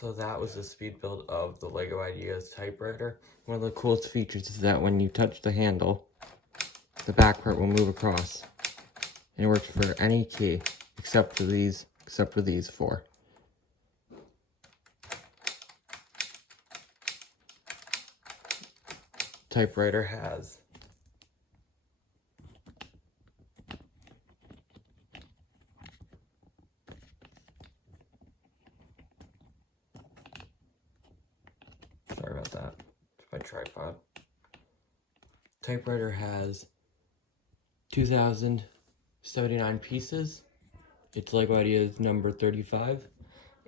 So that was the speed build of the LEGO Ideas typewriter. One of the coolest features is that when you touch the handle, the back part will move across. And it works for any key except for these four. Typewriter has sorry about that. It's my tripod. Typewriter has 2,079 pieces. It's LEGO Ideas number 35,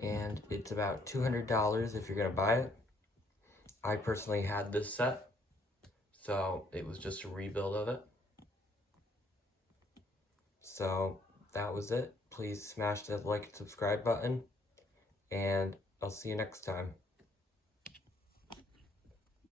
and it's about $200 if you're gonna buy it. I personally had this set, so it was just a rebuild of it. So that was it. Please smash that like and subscribe button, and I'll see you next time.